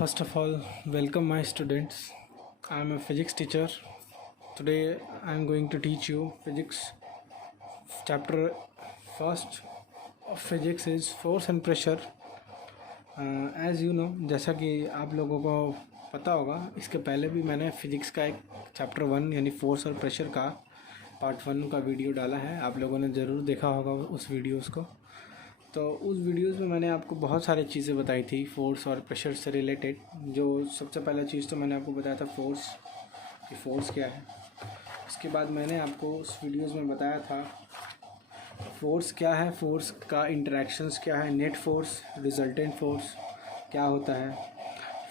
First of all, welcome my students. I am a physics teacher. Today I am going to teach you physics. Chapter first of physics is force and pressure. As you know, जैसा कि आप लोगों को पता होगा, इसके पहले भी मैंने फिज़िक्स का एक चैप्टर 1 यानी फोर्स और प्रेशर का पार्ट 1 का वीडियो डाला है। आप लोगों ने ज़रूर देखा होगा उस वीडियोस को। तो उस वीडियोस में मैंने आपको बहुत सारी चीज़ें बताई थी फोर्स और प्रेशर से रिलेटेड। जो सबसे पहला चीज़ तो मैंने आपको बताया था फोर्स, कि फोर्स क्या है। उसके बाद मैंने आपको उस वीडियोस में बताया था फोर्स क्या है, फोर्स का इंटरेक्शंस क्या है, नेट फोर्स, रिजल्टेंट फोर्स क्या होता है।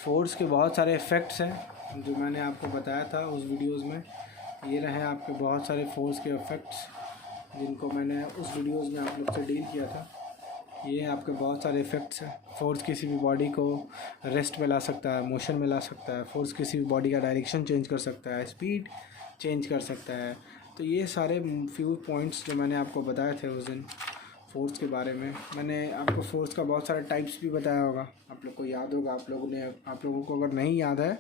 फोर्स के बहुत सारे इफ़ेक्ट्स हैं जो मैंने आपको बताया था उस वीडियोस में। ये रहे आपके बहुत सारे फोर्स के इफ़ेक्ट्स जिनको मैंने उस वीडियोस में आप लोग से डील किया था। ये आपके बहुत सारे इफ़ेक्ट्स हैं। फोर्स किसी भी बॉडी को रेस्ट में ला सकता है, मोशन में ला सकता है। फोर्स किसी भी बॉडी का डायरेक्शन चेंज कर सकता है, स्पीड चेंज कर सकता है। तो ये सारे फ्यू पॉइंट्स जो मैंने आपको बताए थे उस दिन फोर्स के बारे में। मैंने आपको फोर्स का बहुत सारे टाइप्स भी बताया होगा, आप लोग को याद होगा। आप लोगों को अगर नहीं याद है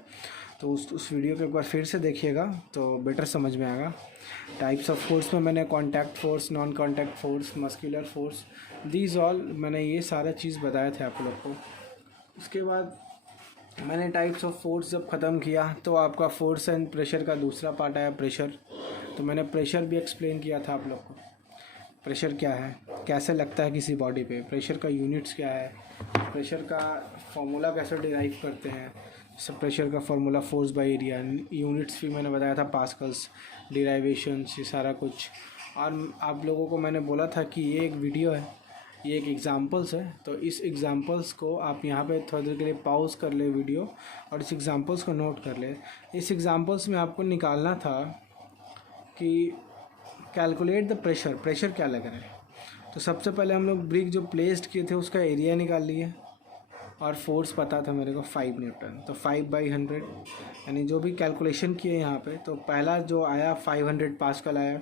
तो उस वीडियो को एक बार फिर से देखिएगा तो बेटर समझ में आएगा। टाइप्स ऑफ फोर्स में मैंने contact force, non contact force, muscular force, these all मैंने ये सारा चीज़ बताए थे आप लोग को। उसके बाद मैंने टाइप्स ऑफ फोर्स जब ख़त्म किया तो आपका फोर्स एंड प्रेशर का दूसरा पार्ट आया प्रेशर। तो मैंने प्रेशर भी एक्सप्लेन किया था आप लोग को। प्रेशर क्या है, कैसे लगता है किसी बॉडी पे, प्रेशर का यूनिट्स क्या है, प्रेशर का फॉर्मूला कैसे डिराइव करते हैं। जैसे प्रेशर का formula force by area, units भी मैंने बताया था, पास्कल्स, डिराइवेशंस, ये सारा कुछ। और आप लोगों को मैंने बोला था कि ये एक वीडियो है, ये एक एग्जांपल्स है। तो इस एग्जांपल्स को आप यहाँ पे थोड़ी देर के लिए पॉज कर ले वीडियो और इस एग्जांपल्स को नोट कर ले। इस एग्जांपल्स में आपको निकालना था कि कैलकुलेट द प्रेशर, प्रेशर क्या लग रहा है। तो सबसे पहले हम लोग ब्रिक जो प्लेस्ड किए थे उसका एरिया निकाल लिए और फोर्स पता था मेरे को 5 न्यूटन। तो 5/100 यानी जो भी कैलकुलेशन किए यहाँ पे, तो पहला जो आया 500 पास्कल आया।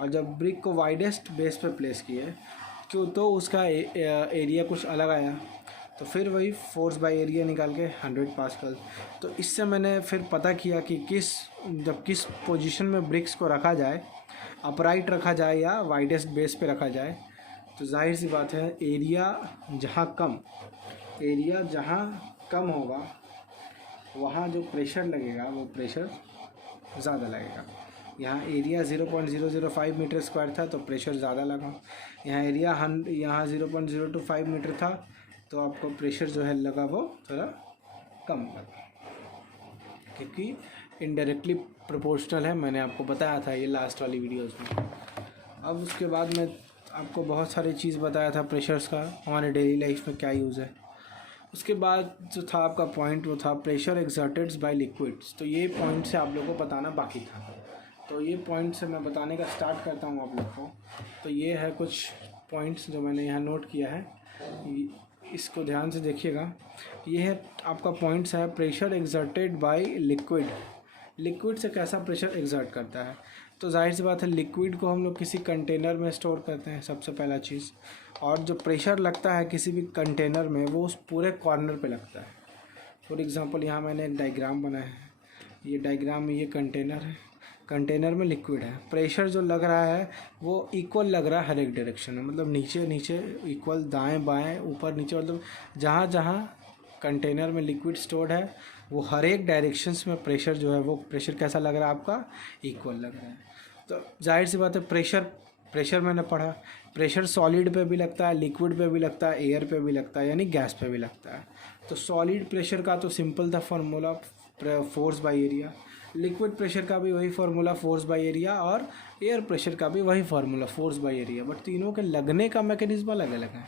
और जब ब्रिक को वाइडेस्ट बेस पे प्लेस किए क्यों तो उसका एरिया कुछ अलग आया। तो फिर वही फोर्स बाय एरिया निकाल के 100 पास्कल। तो इससे मैंने फिर पता किया कि किस पोजीशन में ब्रिक्स को रखा जाए, अपराइट रखा जाए या वाइडेस्ट बेस पे रखा जाए। तो जाहिर सी बात है एरिया जहाँ कम होगा वहाँ जो प्रेशर लगेगा वो प्रेशर ज़्यादा लगेगा। यहाँ एरिया 0.005 मीटर स्क्वायर था तो प्रेशर ज़्यादा लगा। यहाँ एरिया यहाँ 0.025 मीटर था तो आपको प्रेशर जो है लगा वो थोड़ा कम लगा, क्योंकि इनडायरेक्टली प्रोपोर्शनल है। मैंने आपको बताया था ये लास्ट वाली वीडियोस में। अब उसके बाद मैं आपको बहुत सारी चीज़ बताया था प्रेशर्स का, हमारे डेली लाइफ में क्या यूज़ है। उसके बाद जो था आपका पॉइंट वो था प्रेशर एक्सर्टेड बाय लिक्विड्स। तो ये पॉइंट से आप लोगों को बताना बाकी था, तो ये पॉइंट से मैं बताने का स्टार्ट करता हूँ आप लोग को। तो ये है कुछ पॉइंट्स जो मैंने यहाँ नोट किया है, इसको ध्यान से देखिएगा। ये है आपका पॉइंट्स है pressure exerted by liquid. Liquid से कैसा प्रेशर एक्सर्ट करता है। तो जाहिर सी बात है लिक्विड को हम लोग किसी कंटेनर में स्टोर करते हैं सबसे पहला चीज़। और जो प्रेशर लगता है किसी भी कंटेनर में वो उस पूरे कॉर्नर पे लगता है। फॉर एग्जांपल यहाँ मैंने एक डायग्राम बनाया है, ये डायग्राम में ये कंटेनर है, कंटेनर में लिक्विड है। प्रेशर जो लग रहा है वो इक्वल लग रहा है हर एक डायरेक्शन में, मतलब नीचे नीचे इक्वल, दाएं बाएं, ऊपर नीचे, मतलब जहाँ जहाँ कंटेनर में लिक्विड स्टोर्ड है वो हर एक डायरेक्शंस में प्रेशर जो है वो प्रेशर कैसा लग रहा है आपका, इक्वल लग रहा है। तो जाहिर सी बात है प्रेशर मैंने पढ़ा, प्रेशर सॉलिड पे भी लगता है, लिक्विड पे भी लगता है, एयर पे भी लगता है, यानी गैस पे भी लगता है। तो सॉलिड प्रेशर का तो सिंपल था formula force by area, liquid pressure का भी वही फार्मूला फोर्स बाय एरिया, और एयर प्रेशर का भी वही formula force by area. But तीनों के लगने का मैकेनिज्म अलग अलग है।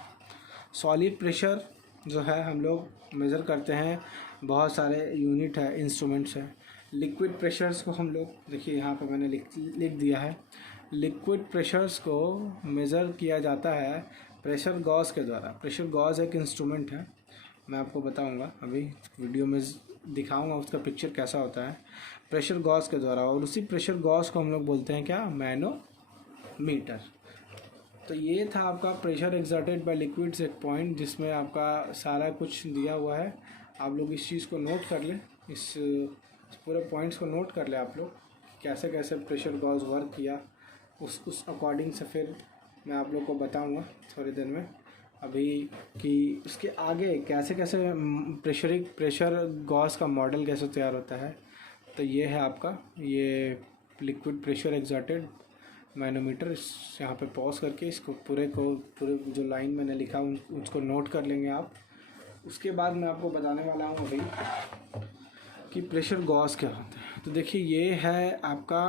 सॉलिड प्रेशर जो है हम लोग मेज़र करते हैं, बहुत सारे यूनिट है, इंस्ट्रूमेंट्स है। लिक्विड प्रेशर्स को हम लोग देखिए यहाँ पे मैंने लिख दिया है। लिक्विड प्रेशर्स को मेज़र किया जाता है प्रेशर गॉज के द्वारा। प्रेशर गॉज एक इंस्ट्रूमेंट है, मैं आपको बताऊंगा, अभी वीडियो में दिखाऊंगा उसका पिक्चर कैसा होता है, प्रेशर गॉज के द्वारा। और उसी प्रेशर गॉज को हम लोग बोलते हैं क्या, मैनोमीटर। तो ये था आपका प्रेशर एक्सर्टेड बाय लिक्विड्स एक पॉइंट जिसमें आपका सारा कुछ दिया हुआ है। आप लोग इस चीज़ को नोट कर लें, इस पूरे पॉइंट्स को नोट कर लें आप लोग, कैसे कैसे प्रेशर गॉज वर्क किया, उस अकॉर्डिंग से फिर मैं आप लोग को बताऊंगा थोड़ी देर में अभी कि उसके आगे कैसे कैसे प्रेशर गॉज का मॉडल कैसे तैयार होता है। तो ये है आपका ये लिक्विड प्रेशर एक्सर्टेड मैनोमीटर। यहाँ पे पॉज करके इसको पूरे जो लाइन मैंने लिखा उसको नोट कर लेंगे आप। उसके बाद मैं आपको बताने वाला हूँ अभी कि प्रेशर गॉज क्या होता है। तो देखिए ये है आपका